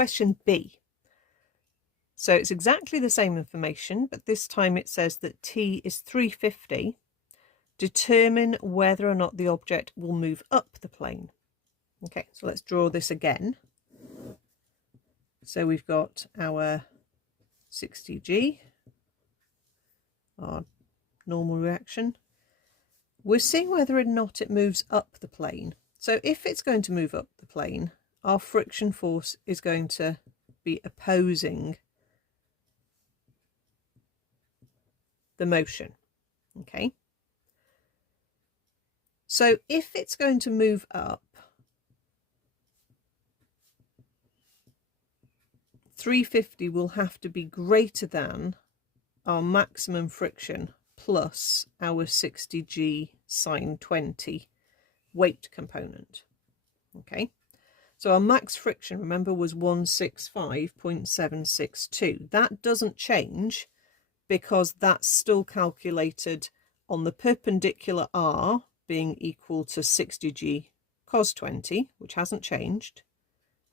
question B. So it's exactly the same information, but this time it says that t is 350. Determine whether or not the object will move up the plane. Okay, so let's draw this again. So we've got our 60G, our normal reaction. We're seeing whether or not it moves up the plane. So if it's going to move up the plane, our friction force is going to be opposing the motion. Okay. So if it's going to move up, 350 will have to be greater than our maximum friction plus our 60G sine 20 weight component. Okay, so our max friction, remember, was 165.762. That doesn't change because that's still calculated on the perpendicular R being equal to 60G cos 20, which hasn't changed,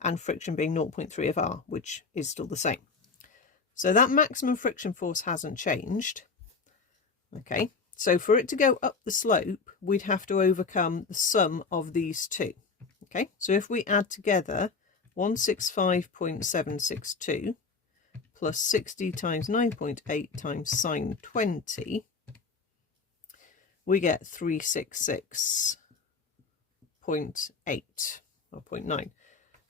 and friction being 0.3 of R, which is still the same. So that maximum friction force hasn't changed. Okay, so for it to go up the slope, we'd have to overcome the sum of these two. Okay, so if we add together 165.762 plus 60 times 9.8 times sine 20, we get 366.8 or 0.9.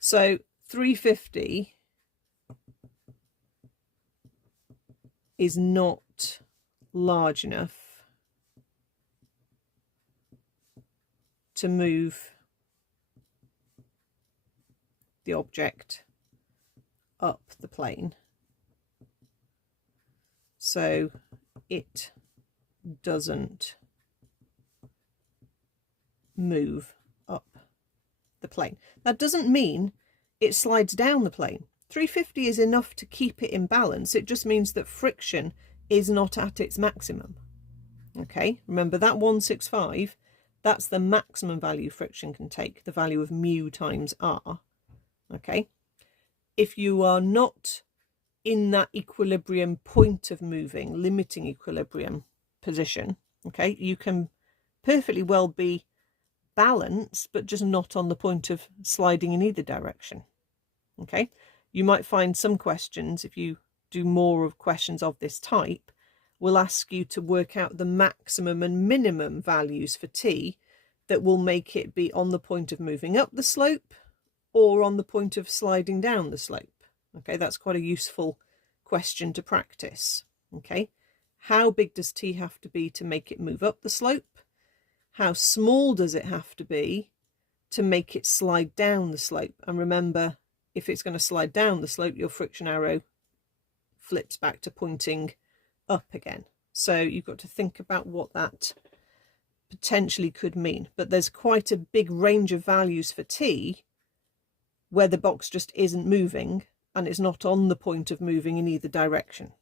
So 350 is not large enough to move the object up the plane. So it doesn't move up the plane. That doesn't mean it slides down the plane. 350 is enough to keep it in balance. It just means that friction is not at its maximum. Okay, remember that 165, that's the maximum value friction can take, the value of mu times R. Okay, if you are not in that equilibrium point of moving, limiting equilibrium position, okay, you can perfectly well be balanced, but just not on the point of sliding in either direction. Okay, you might find some questions, if you do more of questions of this type, will ask you to work out the maximum and minimum values for t that will make it be on the point of moving up the slope or on the point of sliding down the slope. Okay, that's quite a useful question to practice. Okay, how big does t have to be to make it move up the slope? How small does it have to be to make it slide down the slope? And remember, if it's going to slide down the slope, your friction arrow flips back to pointing up again. So you've got to think about what that potentially could mean. But there's quite a big range of values for t where the box just isn't moving and it's not on the point of moving in either direction.